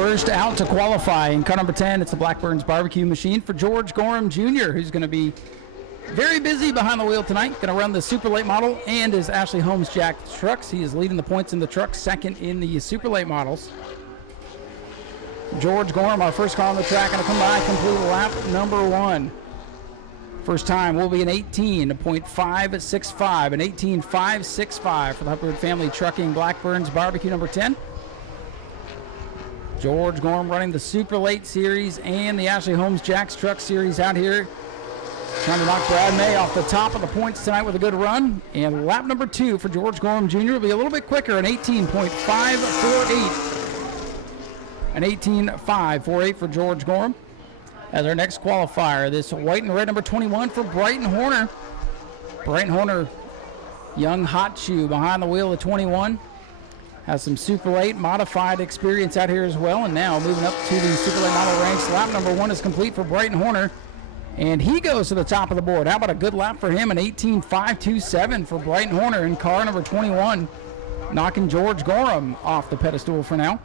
First out to qualify in car number 10, it's the Blackburn's barbecue machine for George Gorham Jr., who's going to be very busy behind the wheel tonight. Going to run the super late model and his Ashley Holmes Jack trucks. He is leading the points in the trucks, second in the super late models. George Gorham, our first car on the track, going to come by, complete lap number 1. First time will be an 18.565, an 18.565 for the Hubbard Family Trucking Blackburn's barbecue number 10. George Gorham running the Super Late Series and the Ashley Holmes Jack's Truck Series out here. Trying to knock Brad May off the top of the points tonight with a good run. And lap number 2 for George Gorham Jr. will be a little bit quicker, an 18.548. An 18.548 for George Gorham. As our next qualifier, this white and red number 21 for Brighton Horner. Brighton Horner, young hot shoe behind the wheel of 21. Has some super late modified experience out here as well. And now moving up to the super late model ranks. Lap number 1 is complete for Brighton Horner. And he goes to the top of the board. How about a good lap for him? An 18.527 for Brighton Horner in car number 21. Knocking George Gorham off the pedestal for now.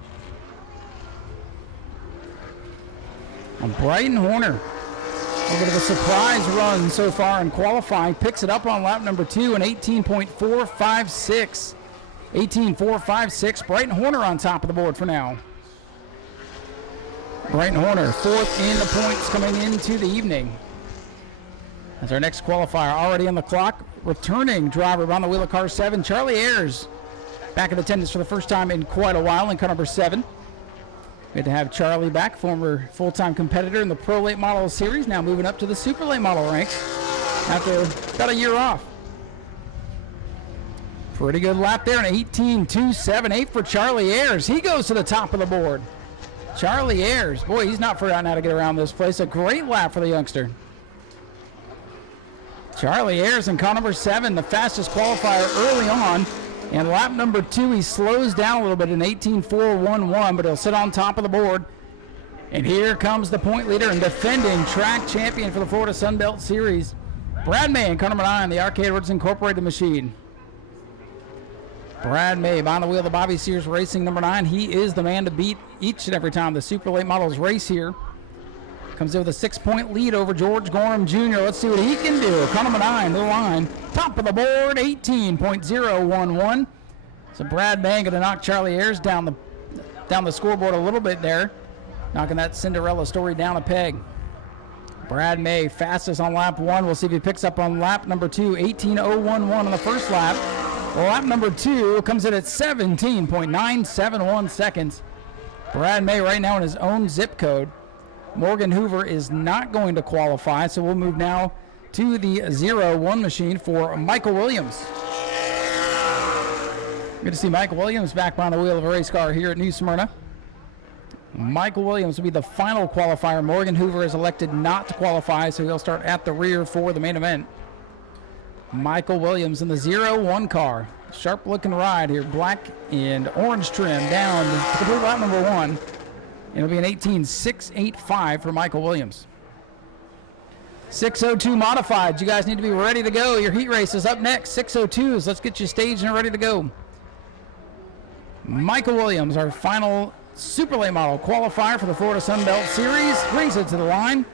And Brighton Horner, a bit of a surprise run so far in qualifying. Picks it up on lap number 2, an 18.456. 18.456. Brighton Horner on top of the board for now. Brighton Horner, 4th in the points coming into the evening. As our next qualifier already on the clock, returning driver on the wheel of car 7, Charlie Ayers. Back in attendance for the first time in quite a while in car number 7. Good to have Charlie back, former full-time competitor in the Pro Late Model Series, now moving up to the Super Late Model ranks after about a year off. Pretty good lap there, an 18.278 for Charlie Ayers. He goes to the top of the board. Charlie Ayers, boy, he's not forgotten how to get around this place. A great lap for the youngster. Charlie Ayers in car number 7, the fastest qualifier early on. And lap number 2, he slows down a little bit, an 18.411, but he'll sit on top of the board. And here comes the point leader and defending track champion for the Florida Sunbelt Series, Brad May in car number 9, the Arcade Works Incorporated machine. Brad May behind the wheel of the Bobby Sears Racing number 9. He is the man to beat each and every time the Super Late Models race here. Comes in with a 6-point lead over George Gorham Jr. Let's see what he can do. Car number 9 to the line. Top of the board, 18.011. So Brad May going to knock Charlie Ayers down the scoreboard a little bit there. Knocking that Cinderella story down a peg. Brad May fastest on lap 1. We'll see if he picks up on lap number 2. 18.011 on the first lap. Lap number 2 comes in at 17.971 seconds. Brad May right now in his own zip code. Morgan Hoover is not going to qualify, so we'll move now to the 0-1 machine for Michael Williams. Good to see Michael Williams back behind the wheel of a race car here at New Smyrna. Michael Williams will be the final qualifier. Morgan Hoover is elected not to qualify, so he'll start at the rear for the main event. Michael Williams in the 0-1 car. Sharp looking ride here. Black and orange trim down to complete lap number 1. It'll be an 18.685 for Michael Williams. 602 modified. You guys need to be ready to go. Your heat race is up next. 602s. Let's get you staged and ready to go. Michael Williams, our final super late model qualifier for the Florida Sunbelt Series, brings it to the line.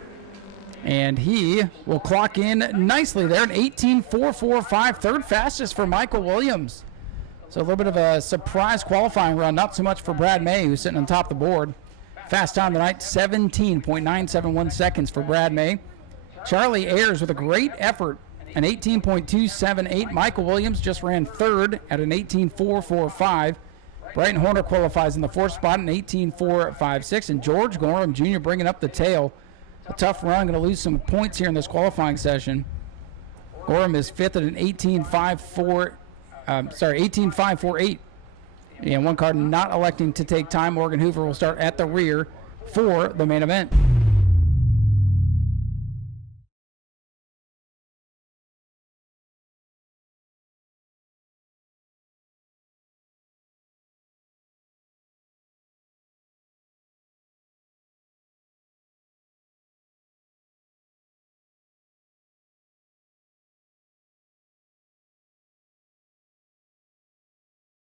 And he will clock in nicely there, an 18.445, third fastest for Michael Williams. So a little bit of a surprise qualifying run, not so much for Brad May, who's sitting on top of the board. Fast time tonight, 17.971 seconds for Brad May. Charlie Ayers with a great effort, an 18.278. Michael Williams just ran third at an 18.445. Brighton Horner qualifies in the 4th spot, an 18.456. And George Gorham Jr. bringing up the tail. A tough run, going to lose some points here in this qualifying session. Gorham is 5th at an 18.548. And one car not electing to take time. Morgan Hoover will start at the rear for the main event.